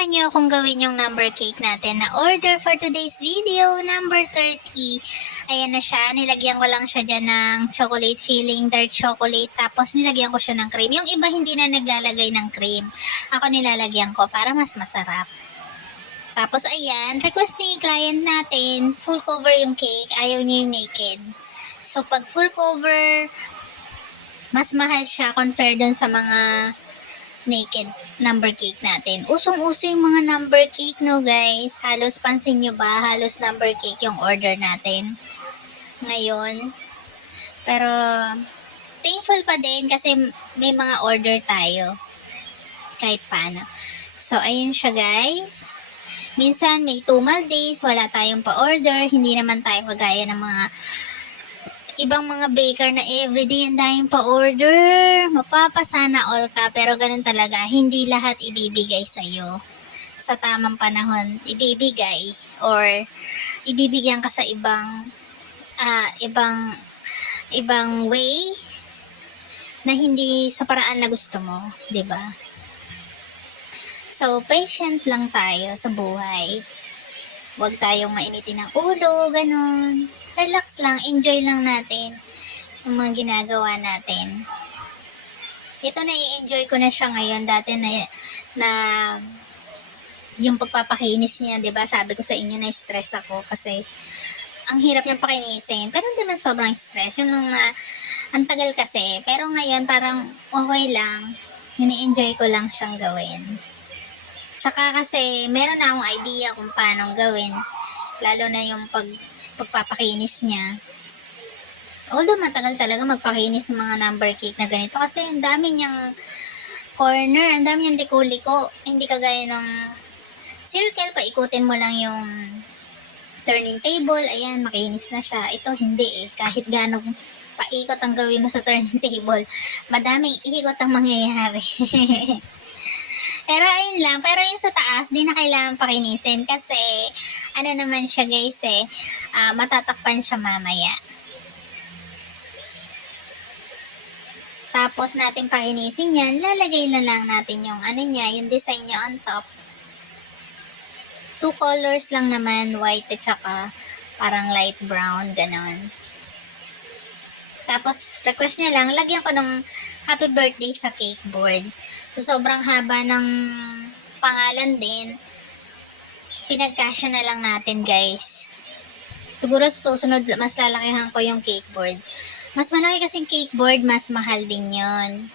samahan niyo akong gawin yung number cake natin na order for today's video, number 30. Ayan na siya, nilagyan ko lang siya dyan ng chocolate filling, dark chocolate, tapos nilagyan ko siya ng cream. Yung iba hindi na naglalagay ng cream. Ako nilalagyan ko para mas masarap. Tapos ayan, request ni client natin, full cover yung cake, ayaw niya yung naked. So pag full cover, mas mahal siya compare dun sa mga naked number cake natin. Usong-uso yung mga number cake, no guys? Halos pansin nyo ba? Halos number cake yung order natin ngayon. Pero thankful pa din kasi may mga order tayo kahit paano. So ayun siya guys. Minsan may 2 days, wala tayong pa-order. Hindi naman tayo kagaya ng mga ibang mga baker na everyday ang daming pa-order. Mapapasana all ka. Pero ganun talaga, hindi lahat ibibigay sa'yo. Sa tamang panahon, ibibigay. Or, ibibigyan ka sa ibang way na hindi sa paraan na gusto mo. 'Di ba? So, patient lang tayo sa buhay. Huwag tayong mainitin ng ulo, ganun. Relax lang, enjoy lang natin yung mga ginagawa natin. Ito na i-enjoy ko na siya ngayon. Dati na yung pagpapakinis niya, 'di ba? Sabi ko sa inyo na stress ako kasi ang hirap niyang pakinisin. Pero hindi naman sobrang stress. Yung na, ang tagal kasi. Pero ngayon parang okay lang. Ini-enjoy ko lang siyang gawin. Tsaka kasi meron na akong idea kung paano gawin. Lalo na yung pagpapakinis niya. Although matagal talaga magpakinis ng mga number cake na ganito. Kasi ang dami niyang corner. Ang dami niyang liko-liko. Hindi kagaya ng circle. Paikutin mo lang yung turning table. Ayan, makinis na siya. Ito hindi eh. Kahit ganong paikot ang gawin mo sa turning table, madaming ikot ang mangyayari. Pero ayun lang, pero yung sa taas, di na kailangan pakinisin kasi ano naman siya guys matatakpan siya mamaya. Tapos natin pakinisin yan, lalagay na lang natin yung ano niya, yung design niya on top. 2 colors lang naman, white at saka parang light brown, ganon. Tapos, request niya lang, lagyan ko ng happy birthday sa cake board. So, sobrang haba ng pangalan din. Pinagkasya na lang natin, guys. Siguro sa susunod, mas lalakihan ko yung cake board. Mas malaki kasing cake board, mas mahal din yon.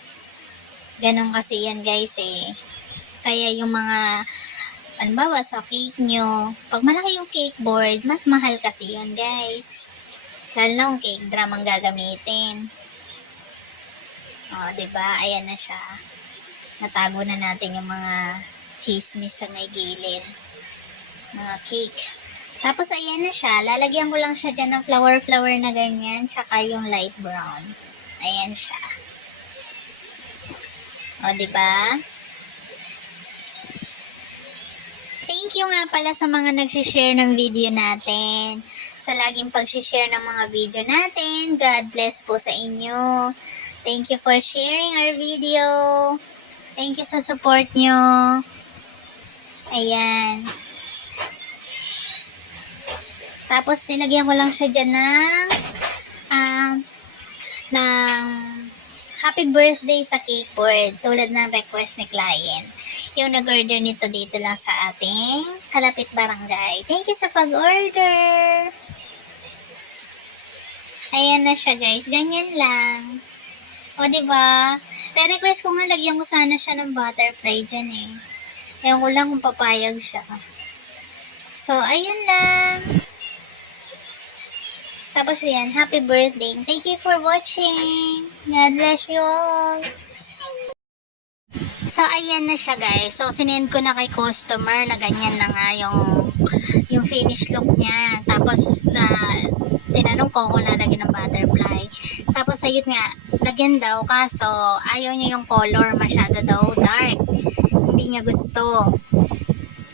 Ganon kasi yan, guys, eh. Kaya yung mga, halimbawa sa cake nyo, pag malaki yung cake board, mas mahal kasi yon, guys. Lalo na kung cake drum ang gagamitin. O, diba? Ayan na siya. Natago na natin yung mga chismis sa may gilid. Mga cake. Tapos, ayan na siya. Lalagyan ko lang siya dyan ng flower na ganyan. Tsaka yung light brown. Ayan siya. O, diba? Thank you nga pala sa mga nagsishare ng video natin. Sa laging pag-share ng mga video natin. God bless po sa inyo. Thank you for sharing our video. Thank you sa support nyo. Ayan. Tapos, nilagyan ko lang siya dyan ng happy birthday sa cake board, tulad ng request ni client. Yung nag-order nito dito lang sa ating Kalapit Barangay. Thank you sa pag-order. Ayan na siya guys, ganyan lang. O diba? Re-request ko nga lagyan ko sana siya ng butterfly dyan eh. Ewan ko lang kung papayag siya. So, ayun lang. Tapos yan, happy birthday. Thank you for watching. God bless you all. So, ayan na siya guys. So, sinend ko na kay customer na ganyan na nga yung finish look niya. Tapos, tinanong ko kung lalagyan ng butterfly. Tapos, ayun nga, lagyan daw. Kaso, ayaw niya yung color. Masyado daw dark. Hindi niya gusto.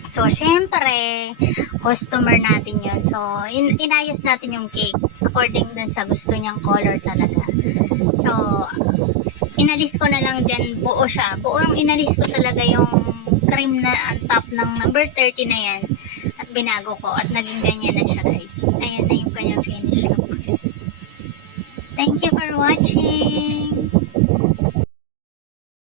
So, syempre, customer natin yun. So, inayos natin yung cake according dun sa gusto niyang color talaga. So, inalis ko na lang dyan, buo siya. Buong inalis ko talaga yung cream na ang top ng number 30 na yan. At binago ko at naging ganyan na siya guys. Ayan na yung kanyang finish look. Thank you for watching.